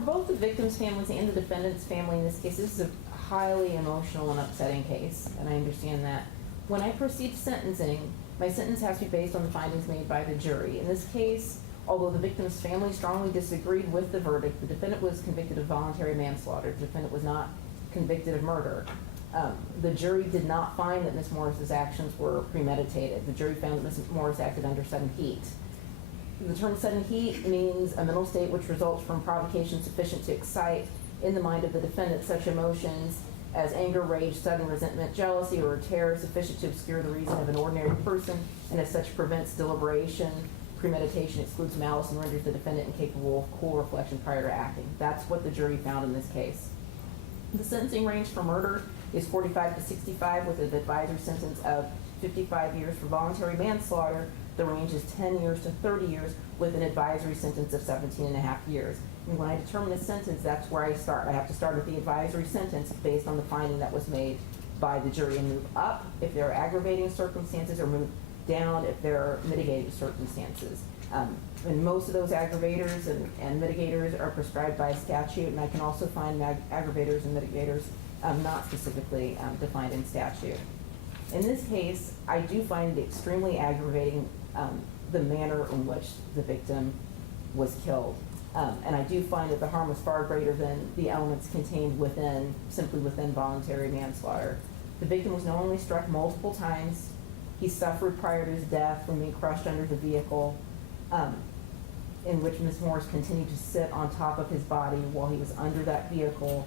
for both the victims' families and the defendant's family in this case, this is a highly emotional and upsetting case, and I understand that. When I proceed to sentencing, my sentence has to be based on the findings made by the jury. In this case, although the victim's family strongly disagreed with the verdict, the defendant was convicted of voluntary manslaughter. The defendant was not convicted of murder. The jury did not find that Ms. Morris's actions were premeditated. The jury found that Ms. Morris acted under sudden heat. The term sudden heat means a mental state which results from provocation sufficient to excite in the mind of the defendant such emotions as anger, rage, sudden resentment, jealousy, or terror sufficient to obscure the reason of an ordinary person, and as such prevents deliberation, premeditation, excludes malice, and renders the defendant incapable of cool reflection prior to acting. That's what the jury found in this case. The sentencing range for murder is 45 to 65 with an advisory sentence of 55 years. For voluntary manslaughter, the range is 10 years to 30 years with an advisory sentence of 17 and a half years. And when I determine the sentence, that's where I start. I have to start at the advisory sentence based on the finding that was made by the jury and move up if there are aggravating circumstances or move down if there are mitigating circumstances. And most of those aggravators and mitigators are prescribed by statute, and I can also find aggravators and mitigators not specifically defined in statute. In this case, I do find it extremely aggravating the manner in which the victim was killed. And I do find that the harm was far greater than the elements contained simply within voluntary manslaughter. The victim was not only struck multiple times, he suffered prior to his death from being crushed under the vehicle, in which Ms. Morris continued to sit on top of his body while he was under that vehicle,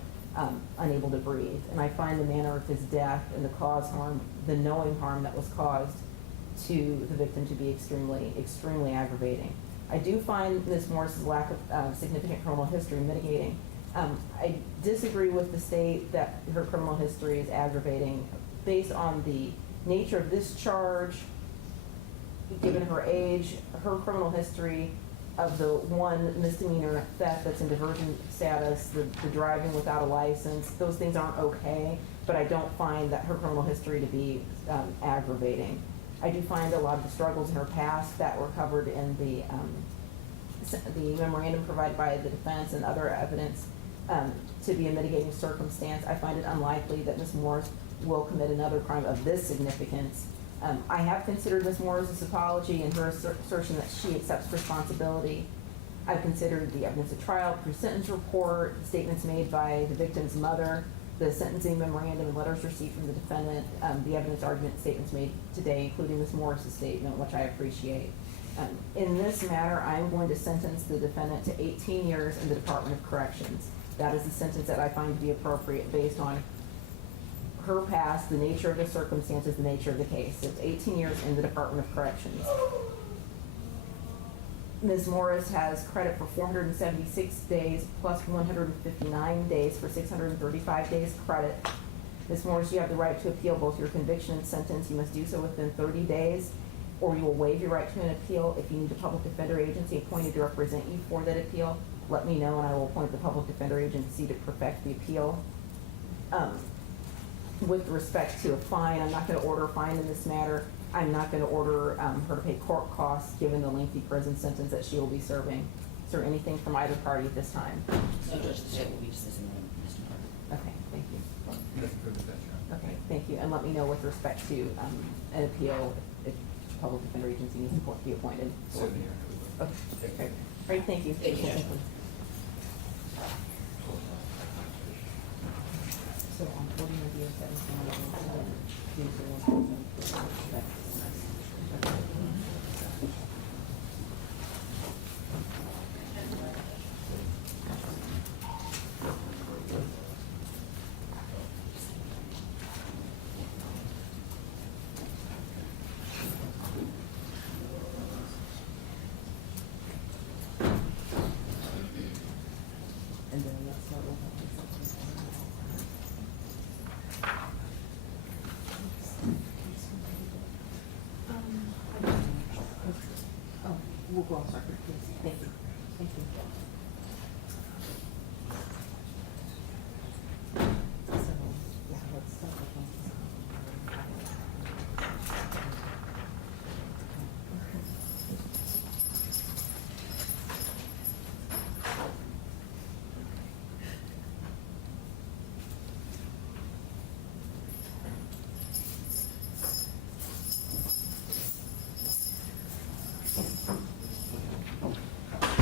unable to breathe. And I find the manner of his death and the knowing harm that was caused to the victim to be extremely, extremely aggravating. I do find Ms. Morris's lack of significant criminal history mitigating. I disagree with the state that her criminal history is aggravating based on the nature of this charge, given her age, her criminal history of the one misdemeanor theft that's in diversion status, the driving without a license. Those things aren't okay, but I don't find that her criminal history to be aggravating. I do find a lot of the struggles in her past that were covered in the memorandum provided by the defense and other evidence to be a mitigating circumstance. I find it unlikely that Ms. Morris will commit another crime of this significance. I have considered Ms. Morris' apology and her assertion that she accepts responsibility. I've considered the evidence at trial, pre-sentence report, statements made by the victim's mother, the sentencing memorandum and letters received from the defendant, the evidence argument statements made today, including Ms. Morris' statement, which I appreciate. In this matter, I'm going to sentence the defendant to 18 years in the Department of Corrections. That is the sentence that I find to be appropriate based on her past, the nature of the circumstances, the nature of the case. It's 18 years in the Department of Corrections. Ms. Morris has credit for 476 days plus 159 days for 635 days credit. Ms. Morris, you have the right to appeal both your conviction and sentence. You must do so within 30 days, or you will waive your right to an appeal. If you need a public defender agency appointed to represent you for that appeal, let me know and I will appoint the public defender agency to perfect the appeal. With respect to a fine, I'm not going to order a fine in this matter. I'm not going to order her to pay court costs given the lengthy prison sentence that she will be serving. Is there anything from either party at this time? No, Judge, the state will be dismissing Mr. Carter. Okay, thank you. Okay, thank you. And let me know with respect to an appeal if public defender agency needs to be appointed. Okay. Okay. All right, thank you. Thank you. So on 40 review and then let's start with we'll go on record